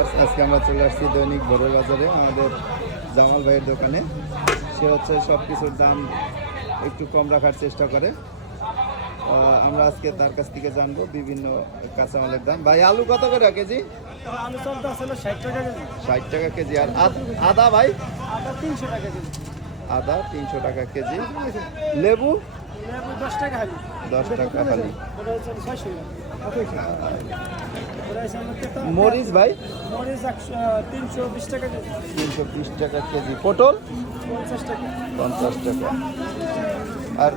আজকে আমরা চলে আসছি দৈনিক ভোরের বাজারে আমাদের জামাল ভাইয়ের দোকানে। সে হচ্ছে সব কিছুর দাম একটু কম রাখার চেষ্টা করে। আমরা আজকে তার কাছ থেকে জানবো বিভিন্ন কাঁচামালের দাম। ভাই আলু কত করে কেজি? আলু চলতে আসলে 60 টাকা কেজি। 60 টাকা কেজি। আর আদা ভাই? আদা 300 টাকা কেজি। আদা 300 টাকা কেজি। লেবু? লেবু 10 টাকা খালি। 10 টাকা খালি। ওটা হচ্ছে 600 টাকা। মরিচ ভাই? মরিচ 320 টাকা কেজি। 320 টাকা কেজি। পটল? 50 টাকা। 50 টাকা। আর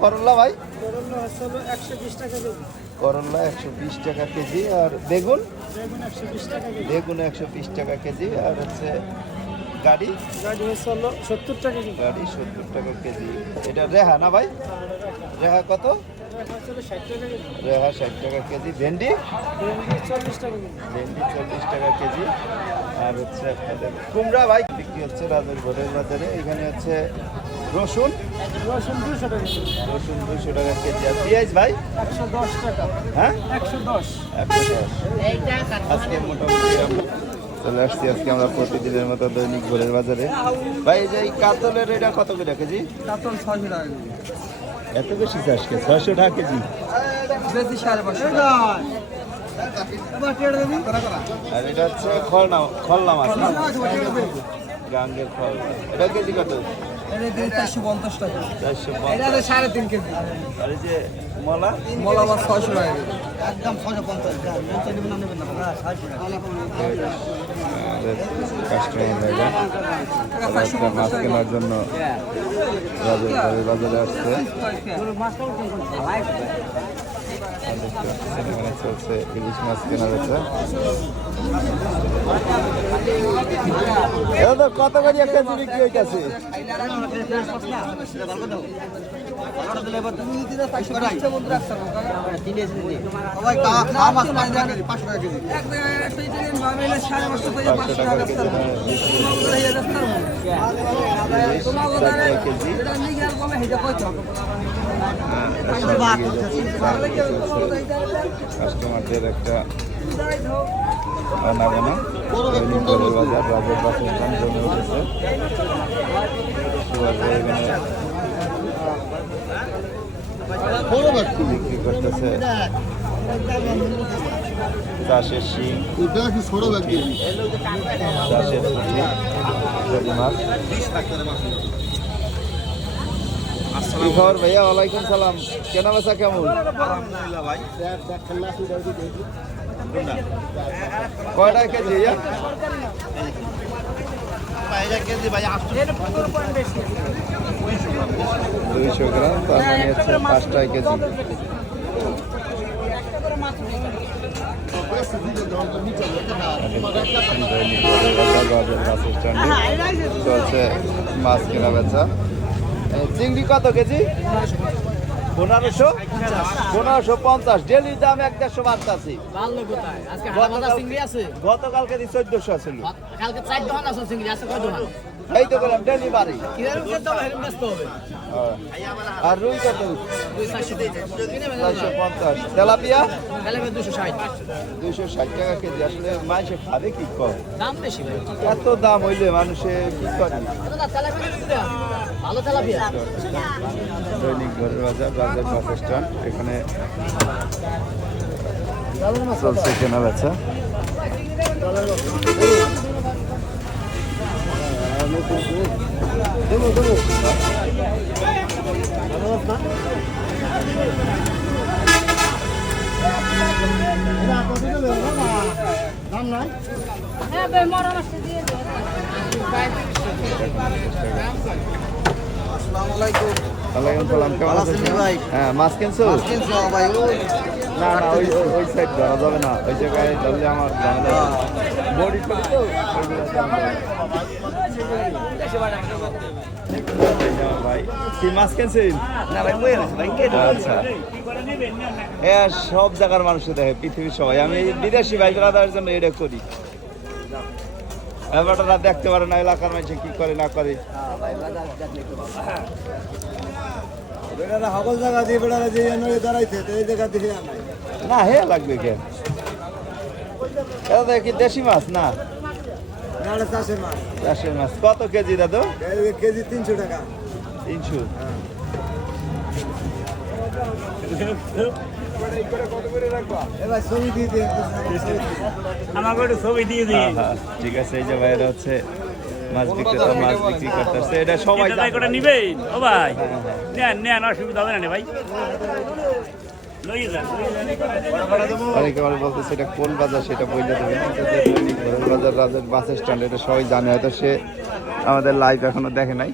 করলা ভাই? করলা হচ্ছে 120 টাকা কেজি। করলা 120 টাকা কেজি। আর বেগুন? বেগুন 120 টাকা কেজি। বেগুন 120 টাকা কেজি। আর হচ্ছে গাড়ি? গাড়ি হচ্ছে 70 টাকা কেজি। গাড়ি 70 টাকা কেজি। এটা রেহা না ভাই? রেহা কত? এটা হচ্ছে 60 টাকা কেজি। রেহা 60 টাকা কেজি। ভেন্ডি? ভেন্ডি 40 টাকা কেজি। ভেন্ডি 40 টাকা কেজি। আর হচ্ছে আপনাদের কুমড়া ভাই বিক্রি হচ্ছে রাজের ভোরের বাজারে। এখানে হচ্ছে রসুন? রসুন 200 টাকা কেজি। রসুন 200 টাকা কেজি। আর পেঁয়াজ ভাই? 110 টাকা। হ্যাঁ 110। 110। আজকে মোটামুটি আমরা চলে আসছি আজকে আমরা প্রতিদিনের মতো দৈনিক ভোরের বাজারে। ভাই এই যে এই কাতলের এটা কত করে কেজি? কাতল 600 টাকা কেজি। এত বেশি চাষ কে? 600 টাকা কেজি। বেশি 550 টাকা। আর এটা হচ্ছে খলনা মাছ না? গাঙ্গের খল। এটা কেজি কত? এটা 450 টাকা। 450। এটা 3.5 কেজি। আর এই যে মলা? মলা মাছ 600 টাকা কেজি। একদম 650 টাকা। নিচে নেবেন না নেবেন না। হ্যাঁ 600 টাকা। আমাদের কাস্টমার ভাইরা মাছ কেনার জন্য রাজের বাজারে আসছে। এখানে চলছে ইলিশ মাছ কেনা বেচা। এটা তো কত করে একটা বিক্রি হইতেছে? কাস্টমারদের একটা আনাগোনা বাজার রাজের বাসস্থান জমে উঠেছে। বিক্রি করতেছে চাষের শিং, চাষের পুঁটি, মাছ। কি খবর ভাইয়া? ওয়ালাইকুম সালাম। কেনা বেচা কেমন? আলহামদুলিল্লাহ ভাই। কয়টা কেজি? কেজি ভাই 200 গ্রাম। তার মানে হচ্ছে 5 টাকা কেজি। চলছে মাছ কেনা বেচা। চিংড়ি কত কেজি? 1550। ডেলি দাম 150 বাড়তেছে। গতকালকে 1400 ছিল। এই তো বললাম ডেলি বাড়ি। আর রুই কত? 450। তেলাপিয়া 260 টাকা কেজি। আসলে মানুষে খাবে কি কম? এত দাম হইলে মানুষে কি করে? দৈনিক ঘরের বাজার রাজের বাস স্ট্যান্ড। এখানে চলছে কেনা বেচা। ওয়ালাইকুম সালাম। কেমন আছেন ভাই? হ্যাঁ মাছ কিনছো? না না ওই সাইড ধরা যাবে না। ওই জায়গায় ধরলে আমার বডি তো ভাই। কি মাছ কিনছেন? আচ্ছা সব জায়গার মানুষে দেখে পৃথিবীর সবাই। আমি বিদেশি ভাই ব্রাদারের জন্য এটা করি। ব্যাপারটা দেখতে পারে না এলাকার মানুষ কি করে না করে। সকল জায়গা দিয়ে বেড়ালে যে দাঁড়াইছে এই জায়গা দিয়ে না হে লাগবে কে? এটা তো কি দেশি মাছ না? না এটা চাষের মাছ চাষের মাছ কত কেজি দাদু? কেজি 300 টাকা 300। এবার ছবি দিয়ে দিয়ে আমাকে একটু ছবি দিয়ে দিই। হ্যাঁ, ঠিক আছে। এই যে ভাইরা হচ্ছে মাছ বিক্রেতা মাছ বিক্রি করতেছে, এটা সবাই এটা ভাই করে নিবেন ও ভাই? হ্যাঁ, নেন অসুবিধা হবে না রে ভাই, লইয়ে যান। অনেকে আমার বলতেছে এটা কোন বাজার সেটা বইলে দেবে। এটা যে দৈনিক ভোরের বাজার রাজের বাস স্ট্যান্ড, এটা সবাই জানে, হয়তো সে আমাদের লাইভ এখনো দেখে নাই।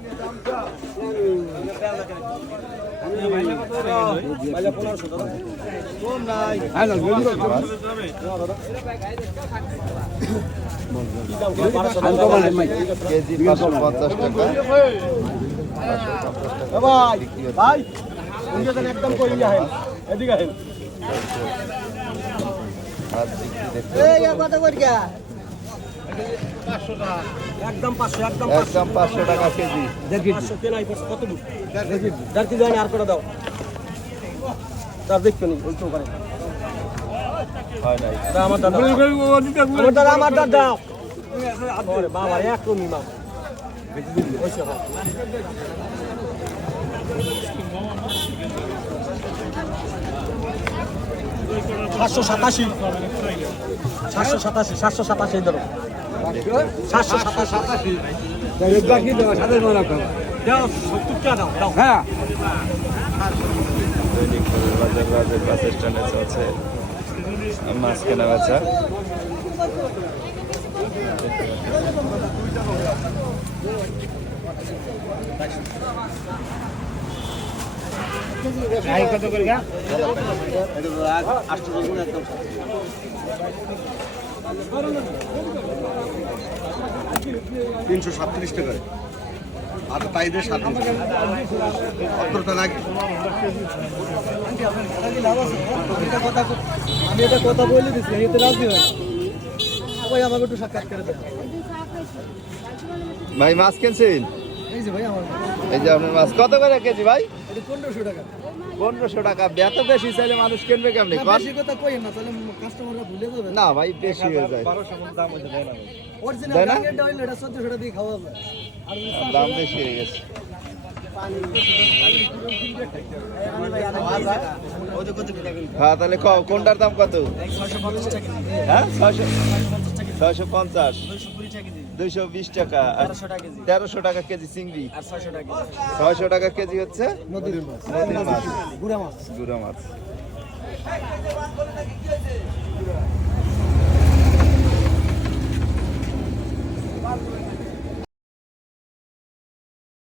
কেজি 550 টাকা। ভাই একদম কই যায় এদিকে আহেন মাছ বিক্রি দেখতে এই কত করে গা একদম 500 একদম একদম 500 টাকা কেজি। 500 কেনাই পড়ছে কত দূর দেখি দেন আর করে দাও তার দেখবেন ওই তো করে হয় নাই। আমার দাদা আমার দাদা আরে বাবা এক রুমি মা ওইসে হয় 787 787 ধরো 787 বাকি দাও সাথে মনে করো দাও 70 টাকা দাও দাও হ্যাঁ দৈনিক ভোরের বাজার রাজের বাস স্ট্যান্ডে চলছে মাছ কেনা বেচা। কত করে গা? 337 টাকা আর তাইদের 37 অতটা লাগে। আমি এটা কথা বলে দিচ্ছি এতে রাজি হয় ভাই আমাকে একটু সাক্ষাৎ করে দেন ভাই মাছ কিনছেন? এই যে ভাই আমার এই যে আপনার মাছ কত করে কেজি ভাই? এটা 1500 টাকা 1500 টাকা। এত বেশি চাইলে মানুষ কিনবে কেমনি? বেশি কথা কইেন না তাহলে কাস্টমাররা ভুলে যাবে না ভাই, বেশি হয়ে যায়, অরিজিনাল তাই না? টার্গেট হইলো এটা 1400 টাকা দিয়ে খাওয়া যায় আর দাম বেশি হয়ে গেছে। হ্যাঁ, তাহলে কোনটার দাম কত? 650 টাকা হ্যাঁ, 650, 220 টাকা, আর 1300 টাকা কেজি চিংড়ি, আর 600 টাকা 600 টাকা কেজি হচ্ছে নদীর মাছ নদীর মাছ, গুড়া মাছ গুঁড়া মাছ।